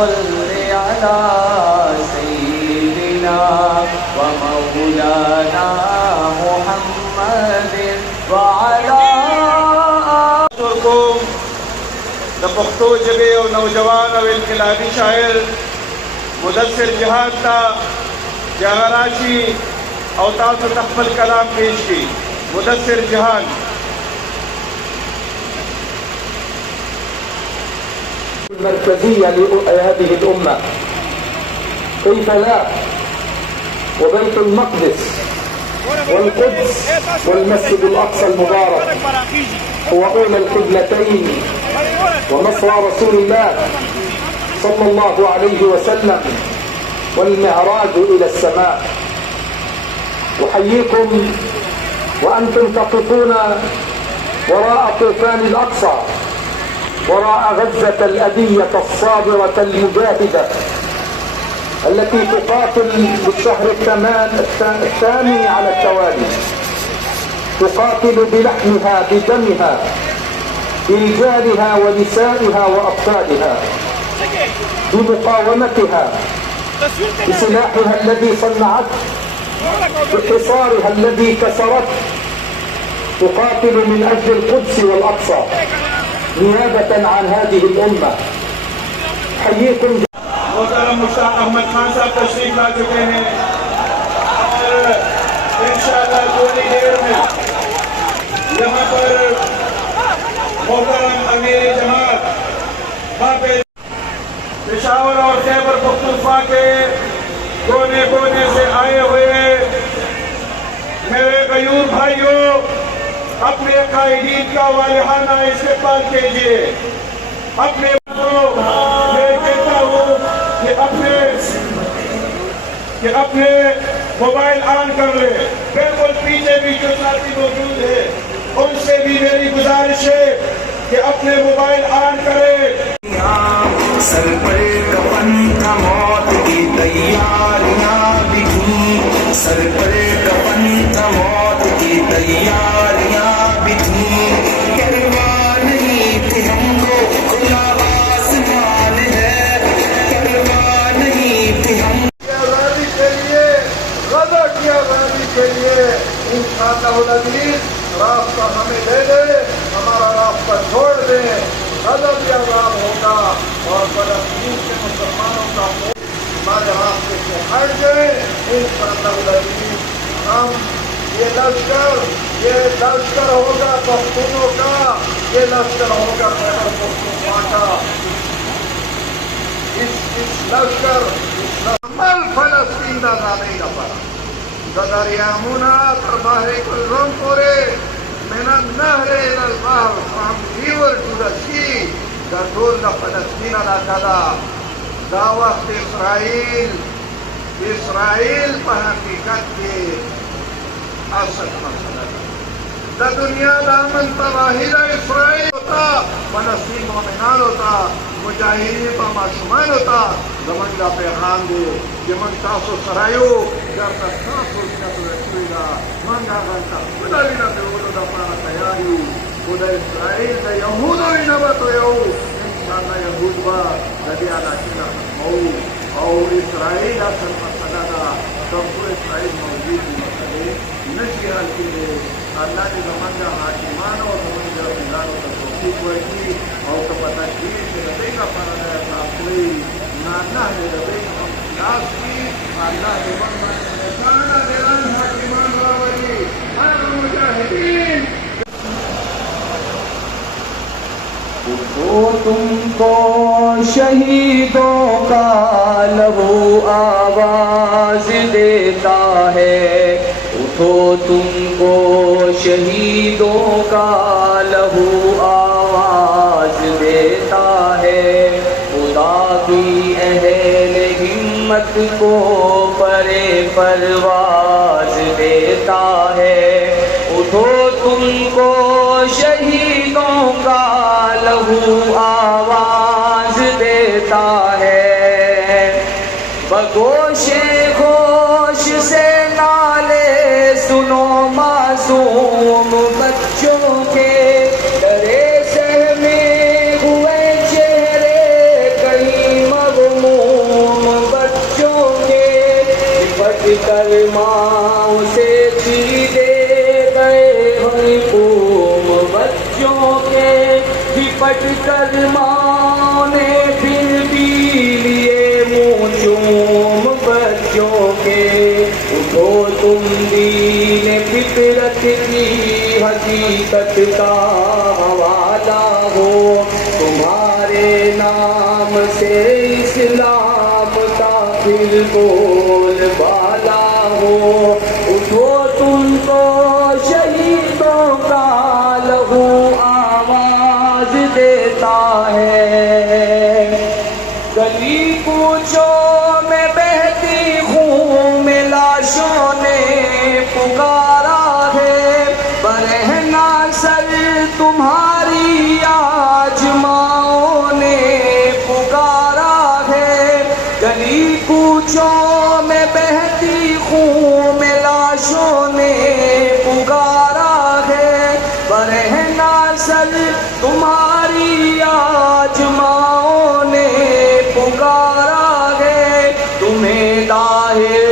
صل على سيدنا ومولانا محمد وعلى د پښتو ژبې او نوجوان او انقلابي شاعر مدثر جهاد ته چې هغه راشي او تاسو ته خپل کلام پیش کړي. مدثر جهاد. المركزية لهذه الأمة كيف لا، وبيت المقدس والقدس والمسجد الأقصى المبارك هو أولى القبلتين ومصرع رسول الله صلى الله عليه وسلم والمعراج إلى السماء. أحييكم وأنتم تقفون وراء طوفان الأقصى، وراء غزة الأبية الصابرة المجاهدة التي تقاتل بالشهر الثاني على التوالي، تقاتل بلحمها بدمها برجالها ونسائها وأطفالها، بمقاومتها، بسلاحها الذي صنعته، بحصارها الذي كسرته، تقاتل من أجل القدس والأقصى نيابة عن هذه الأمة. حييكم. محترم مشتاق احمد خان صاحب تشریف لا چکے ہیں اور انشاءاللہ تھوڑی دیر میں یہاں پر محترم امیر جماعت پشاور اور خیبر پختونخوا کے کونے کونے سے آئے ہوئے میرے غیور بھائیوں، اپنے قائدین کا والہانہ استقبال کیجیے. اپنے اپنے موبائل آن کر لے. بالکل پیچھے بھی جو ساتھی موجود ہے ان سے بھی میری گزارش ہے کہ اپنے موبائل آن کرے. سر پر کفن تھا موت کی تیاریاں بھی تھیں، سر پر کفن تھا موت کی تیاریاں بھی تھیں. پرواہ نہیں تھی ہم کو کھلا آسمان ہے، پرواہ نہیں تھی ہم کے لیے انشاءاللہ العزیز راستہ ہمیں دے دے، ہمارا راستہ چھوڑ دے. غضب بھی عذاب ہوگا اور فلسطین کے مسلمانوں کا ہمارے راستے سے ہٹ جائے. انشاءاللہ العزیز ہم یہ لشکر ہوگا پختونوں کا، یہ لشکر ہوگا خیبر پختونخوا کا. اس لشکر عمل فلسطین کا نہیں نفر دریامونا تر بحر الروم پورے من النهر الى البحر from river to the sea. دا ټول د فلسطین علاقه ده. دا وخت اسرائیل په حقیقت کې اصل مسله ده. د دنیا د امن تباهي د اسرائیل ہوتا، فلسطین مومنان ہوتا، مجاهدین په ماشومان ہوتا. زمونږ دا پیغام دی چې موږ تاسو سره یو، چېرته ستاسو زیاته شوې ده، موږ هغه ته خپله وینه تویولو دپاره تیار یو. خو د اسرائیل د یهودو وینه به تویوو. انشاءالله یهود به د دې علاقې نه ختموو او اسرائیل اصل مسله ده. تر څو اسرائیل موجود دي مسلې نشي حل کېدی. اللہ نے زمان کا حاکمان اور زمان کا رسولانوں کا توفیق ورکی اور تو پتہ کی کہ ربے کا فرد ہے اپنی نانا ہے ربے کا ہم خلاص کی. اللہ نے من نشانہ دیران حاکمان راوری ہر مجاہدین. اٹھو تم کو شہیدوں کا لہو آواز دیتا ہے، اٹھو تم کو شہیدوں کا لہو آواز دیتا ہے. خدا کی اہل ہمت کو پرے پرواز دیتا ہے. اٹھو تم کو شہیدوں کا لہو آواز دیتا ہے. بگوش گوش سے نالے سنو معصوم بچوں کے، ڈرے سہمے ہوئے چہرے کہیں مغموم کر ماں سے چیرے گئے ہجوم بچوں کے، لپٹ کر ماں نے پھر بھی لیے منہ چوم بچوں کے۔ اٹھو تم دین فطرت کی حقیقت کا حوالہ ہو، تمہارے نام سے اسلام کا پھر بول بالا ہو۔ اٹھو تم کو شہیدوں کا لہو آواز دیتا ہے، گلی کوچوں میں بہتی خون میں لاشوں نے پکارا ہے، برہنہ سر تمہاری آج ماؤں نے پکارا ہے، گلی کوچوں میں بہتی خون میں لاشوں نے پکارا ہے، برہنہ سر تمہاری آج ماؤں نے پکارا ہے، تمہیں داہے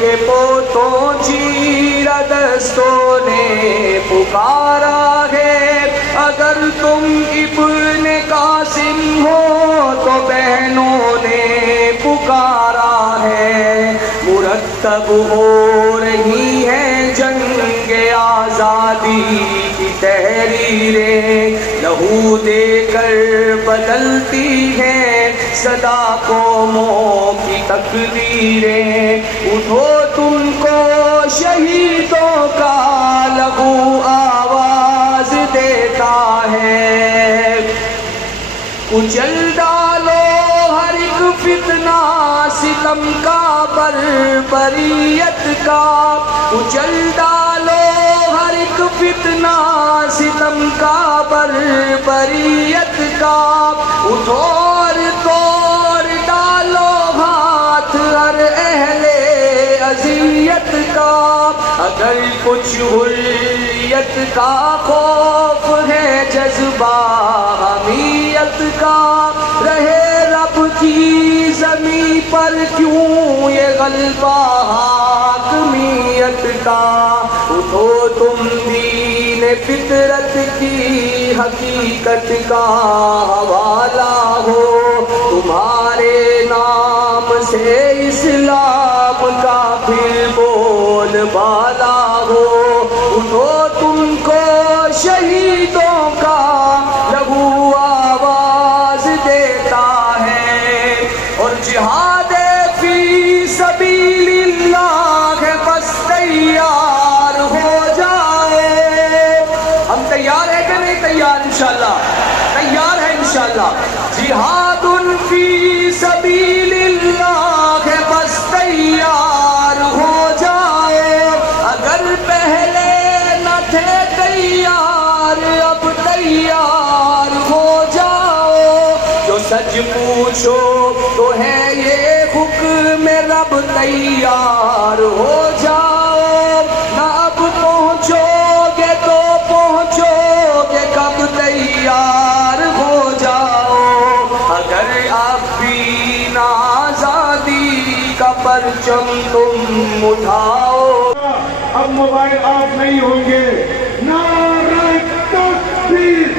کے پوتوں چیرہ دستوں نے پکارا ہے، اگر تم ابن قاسم ہو تو بہنوں نے پکارا ہے، مرتب ہو رہی ہے جنگ آزادی کی تحریریں، لہو دے کر بدلتی ہیں صدا قوموں کی تقدیریں۔ اٹھو تم کو شہیدوں کا لہو آواز دیتا ہے، کچل ڈالو ہر ایک فتنہ ستم کا بربریت کا، کچل ڈالو ہر ایک فتنہ ستم کا بربریت کا، اٹھو اور توڑ ڈالو ہاتھ ہر اہل اذیت کا، اگر کچھ حریت کا خوف ہے جذبہ حمیت کا، رہے رب کی زمین پر کیوں یہ غلبہ حاکمیت کا۔ اٹھو تم دین فطرت کی حقیقت کا حوالہ ہو، تمہارے نام سے اسلام کا پھر بول بالا ہو۔ اٹھو تم کو شہیدوں کا لہو آواز دیتا ہے، اور جہاد فی سبیل اللہ ہے، بس تیار ہو جائے۔ ہم تیار ہیں کہ نہیں تیار؟ انشاءاللہ تیار ہے انشاءاللہ۔ جہاد فی سبیل اللہ ہے، بس تیار ہو جائے، اگر پہلے نہ تھے تیار اب تیار ہو جاؤ، جو سچ پوچھو تو ہے یہ حکم رب، تیار ہو جاؤ، نہ اب پہنچو گے تو پہنچو گے کب، تیار ہو جاؤ، اگر آپ بھی نہ آزادی کا پرچم تم اٹھاؤ۔ اب موبائل آف نہیں ہوں گے، نعرہ تکبیر،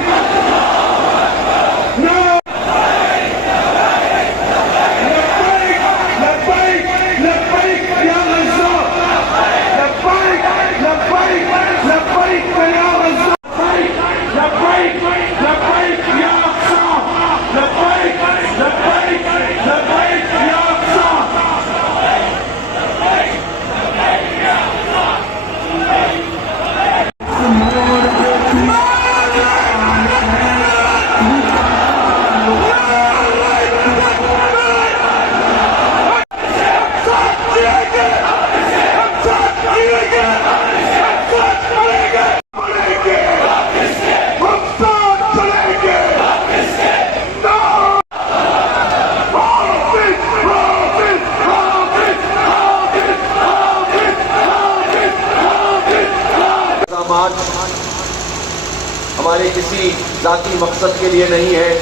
ہمارے کسی ذاتی مقصد کے لیے نہیں ہے،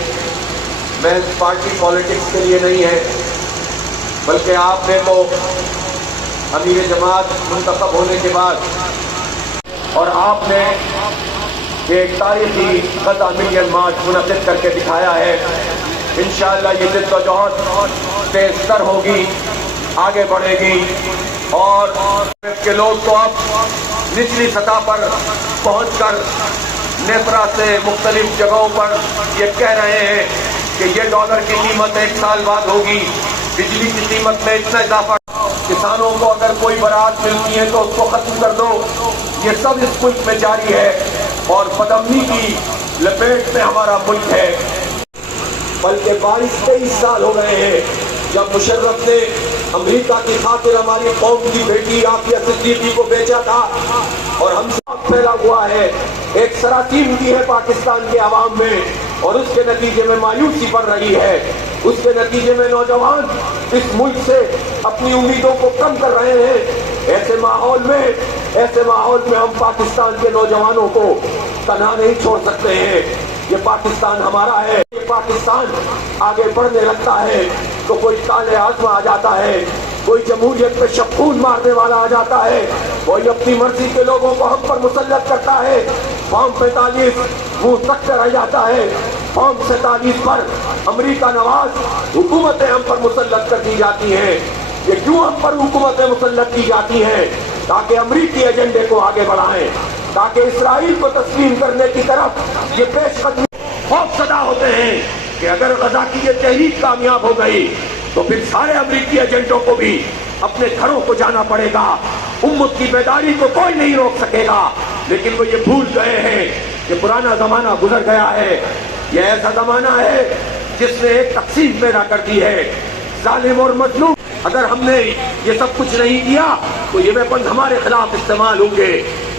محض پارٹی پالیٹکس کے لیے نہیں ہے، بلکہ آپ نے تو امیر جماعت منتخب ہونے کے بعد، اور آپ نے ایک تاریخی غزہ ملین مارچ منعقد کر کے دکھایا ہے۔ انشاءاللہ یہ جد و جہد تیز تر ہوگی، آگے بڑھے گی، اور کے لوگ تو اب نچلی سطح پر پہنچ کر نیپرا سے مختلف جگہوں پر یہ کہہ رہے ہیں کہ یہ ڈالر کی قیمت 1 سال بعد ہوگی، بجلی کی قیمت میں اتنا اضافہ، کسانوں کو اگر کوئی برات ملتی ہے تو اس کو ختم کر دو۔ یہ سب اس ملک میں جاری ہے اور بدامنی کی لپیٹ میں ہمارا ملک ہے۔ بلکہ 22-23 سال ہو گئے ہیں جب مشرف نے امریکہ کی خاطر ہماری قوم کی بیٹی عافیہ صدیقی کو بیچا تھا، اور ہم سب پھیلا ہوا ہے، ایک سراسر ہوئی ہے پاکستان کے عوام میں، اور اس کے نتیجے میں مایوسی بڑھ رہی ہے۔ اس کے نتیجے میں نوجوان اس ملک سے اپنی امیدوں کو کم کر رہے ہیں۔ ایسے ماحول میں ہم پاکستان کے نوجوانوں کو تنہا نہیں چھوڑ سکتے ہیں۔ یہ پاکستان ہمارا ہے۔ یہ پاکستان آگے بڑھنے لگتا ہے تو کوئی طالع اعظم آ جاتا ہے، کوئی جمہوریت پہ شبخون مارنے والا آ جاتا ہے، کوئی اپنی مرضی کے لوگوں کو ہم پر مسلط کرتا ہے۔ فارم 45 منہ تک رہ جاتا ہے۔ فارم 47 پر امریکہ نواز حکومتیں ہم پر مسلط کر دی جاتی ہیں۔ یہ کیوں ہم پر حکومتیں مسلط کی جاتی ہیں؟ تاکہ امریکی ایجنڈے کو آگے بڑھائیں، تاکہ اسرائیل کو تسلیم کرنے کی طرف یہ پیش قدمی خوف زدہ ہوتے ہیں کہ اگر غزہ کی یہ تحریک کامیاب ہو گئی تو پھر سارے امریکی ایجنٹوں کو بھی اپنے گھروں کو جانا پڑے گا، امت کی بیداری کو کوئی نہیں روک سکے گا۔ لیکن وہ یہ بھول گئے ہیں کہ پرانا زمانہ گزر گیا ہے۔ یہ ایسا زمانہ ہے جس نے ایک تقسیم پیدا کر دی ہے، ظالم اور مظلوم۔ اگر ہم نے یہ سب کچھ نہیں کیا تو یہ ویپن ہمارے خلاف استعمال ہوں گے۔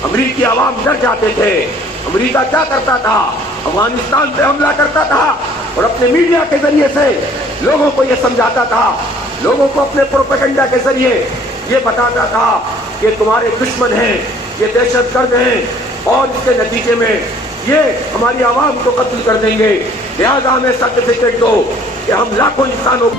امریکی عوام ڈر جاتے تھے۔ امریکہ کیا کرتا تھا؟ افغانستان پہ حملہ کرتا تھا اور اپنے میڈیا کے ذریعے سے لوگوں کو یہ سمجھاتا تھا، لوگوں کو اپنے پروپیگنڈا کے ذریعے یہ بتاتا تھا کہ تمہارے دشمن ہیں، یہ دہشت گرد ہیں، اور اس کے نتیجے میں یہ ہماری عوام کو قتل کر دیں گے، لہذا ہمیں سرٹیفکیٹ دو کہ ہم لاکھوں انسانوں